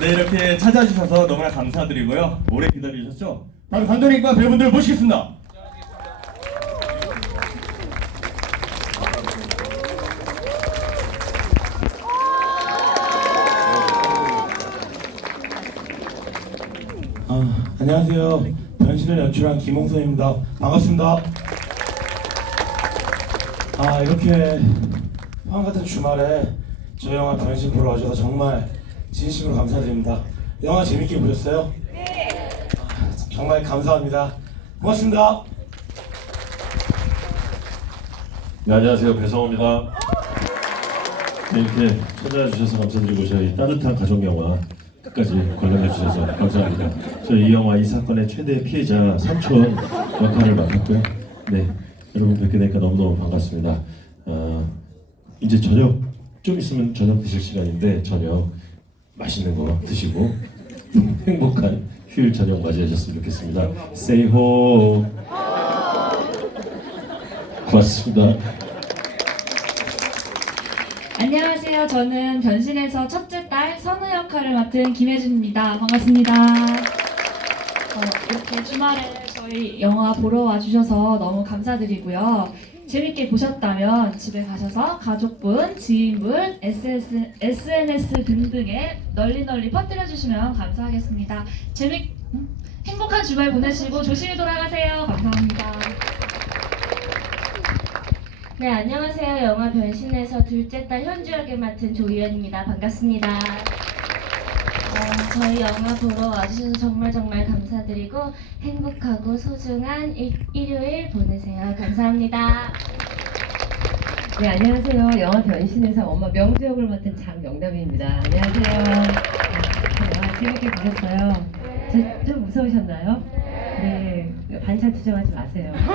네 이렇게 찾아주셔서 너무나 감사드리고요. 오래 기다리셨죠? 바로 감독님과 배우분들 모시겠습니다. 아, 안녕하세요. 변신을 연출한 김홍선입니다. 반갑습니다. 아, 이렇게 황 같은 주말에 저 영화 변신 보러 와주셔서 정말 진심으로 감사드립니다. 영화 재밌게 보셨어요? 네. 정말 감사합니다. 고맙습니다. 네, 안녕하세요. 배성호입니다. 네, 이렇게 찾아주셔서 감사드리고 저희 따뜻한 가족 영화 끝까지 관람해 주셔서 감사합니다. 저희 이 영화 이 사건의 최대 피해자 삼촌 역할을 맡았고요. 네, 여러분 뵙게 되니까 너무너무 반갑습니다. 아, 이제 저녁 좀 있으면 저녁 드실 시간인데 저녁 맛있는 거 드시고 행복한 휴일 저녁 맞이하셨으면 좋겠습니다. Say home. 고맙습니다. 안녕하세요. 저는 변신에서 첫째 딸 선우 역할을 맡은 김혜준입니다. 반갑습니다. 어, 이렇게 주말에 저희 영화 보러 와주셔서 너무 감사드리고요. 재밌게 보셨다면 집에 가셔서 가족분, 지인분, SS, SNS 등등에 널리 널리 퍼뜨려 주시면 감사하겠습니다. 재밌, 음? 행복한 주말 보내시고 조심히 돌아가세요. 감사합니다. 네, 안녕하세요. 영화 변신에서 둘째 딸 현주 역을 맡은 조유연입니다. 반갑습니다. 어, 저희 영화 보러 와주셔서 정말 정말 감사드리고 행복하고 소중한 일, 일요일 보내세요. 감사합니다. 네, 안녕하세요. 영화 변신에서 엄마 명주 역을 맡은 장영담입니다. 안녕하세요. 네, 영화 재밌게 보셨어요? 저, 좀 무서우셨나요? 네, 반찬 투정하지 마세요.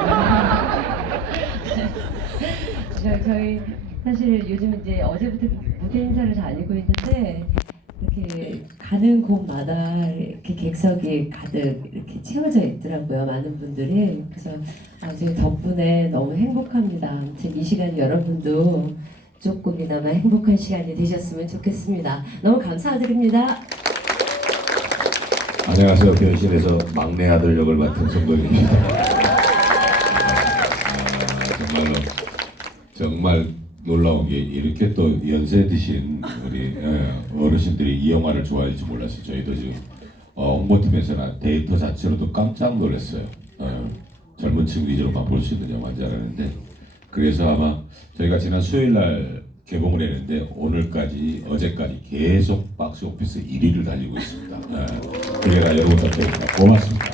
저, 저희 사실 요즘 이제 어제부터 무대 인사를 다니고 있는데 이렇게 가는 곳마다 이렇게 객석이 가득 이렇게 채워져 있더라고요. 많은 분들이. 그래서 아, 제 덕분에 너무 행복합니다. 아무튼 이 시간 여러분도 조금이나마 행복한 시간이 되셨으면 좋겠습니다. 너무 감사드립니다. 안녕하세요. 변신에서 막내 아들 역을 맡은 성동입니다. 아, 정말로 정말 놀라운 게 이렇게 또 연세 드신 우리 예, 어르신들이 이 영화를 좋아할 줄 몰랐어요. 저희도 지금 어, 홍보팀에서나 데이터 자체로도 깜짝 놀랐어요. 어, 젊은 층 위주로만 볼 수 있는 영화인 줄 알았는데 그래서 아마 저희가 지난 수요일 날 개봉을 했는데 오늘까지 어제까지 계속 박스 오피스 1위를 달리고 있습니다. 예, 그래가 여러분 덕분에 고맙습니다.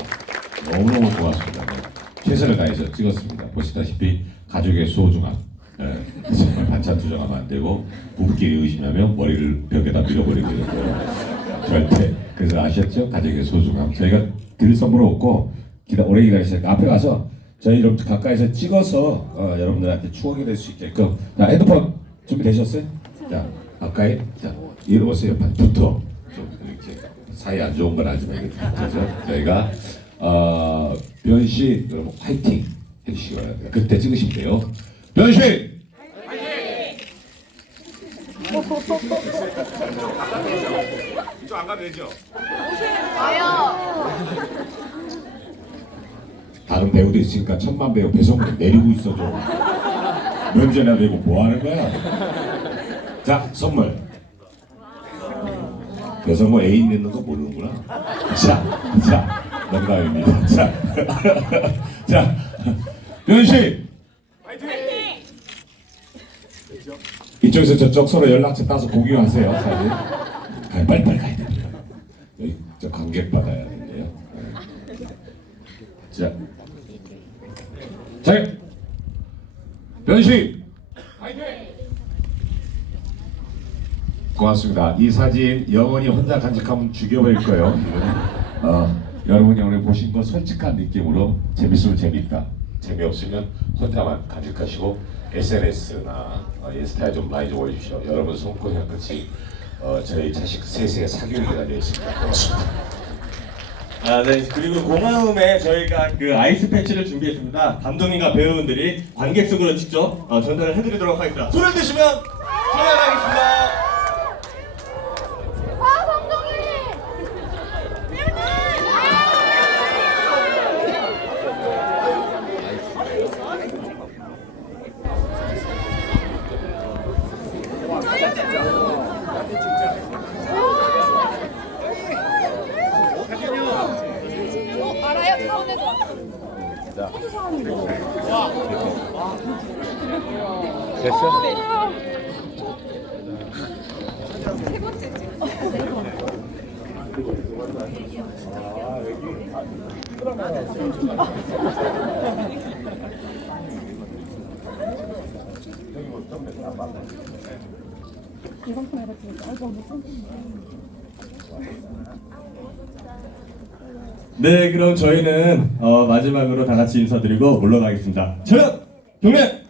너무너무 고맙습니다. 네. 최선을 다해서 찍었습니다. 보시다시피 가족의 소중함. 예, 정말 반찬 투정하면 안 되고 부부끼리 의심하면 머리를 벽에다 밀어버리고. 절대. 그래서 아셨죠? 가족의 소중함. 저희가 드릴 선물 없고 기다 오래 기다리시니까 앞에 가서 저희 여러분 가까이서 찍어서 어, 여러분들한테 추억이 될 수 있게끔 자 핸드폰 준비되셨어요? 자 가까이 자 이리 오세요. 붙어 좀 이렇게 사이 안 좋은 건 하지만 이렇게 저희가 어, 변신 여러분 화이팅 해주시기 바랍니다. 그때 찍으시면 돼요. 변신! 이쪽 안 가도 되죠? 다른 배우도 있으니까 천만 배우 배성우 내리고 있어 좀 면제나 되고 뭐 하는 거야? 자 선물 배성우 애인 있는 거 모르는구나 자, 자 농담입니다 자, 자 변신 이쪽에서 저쪽 서로 연락처 따서 공유하세요 사진 가 빨리 빨리 가야 됩니다 여기 저 관객 받아야 되는데요 자, 자, 변신. 고맙습니다. 이 사진 영원히 혼자 간직하면 죽여버릴 거예요. 어, 여러분이 오늘 보신 거 솔직한 느낌으로 재밌으면 재밌다, 재미없으면 혼자만 간직하시고 SNS나 어, 인스타에 좀 많이 좀 올려주십시오. 여러분 손고생 끝이 어, 저희 자식 셋의 사교육이 달려 있습니다. 아, 네. 그리고 고마움에 저희가 그 아이스 패치를 준비했습니다. 감독님과 배우분들이 관객석으로 직접 어, 전달을 해드리도록 하겠습니다. 손을 드시면 전달하겠습니다. 자. 됐어? 세 번째지. 이번 편에 봤으니까 아이고 무슨 네, 그럼 저희는 어, 마지막으로 다 같이 인사드리고 물러가겠습니다. 저녁 경례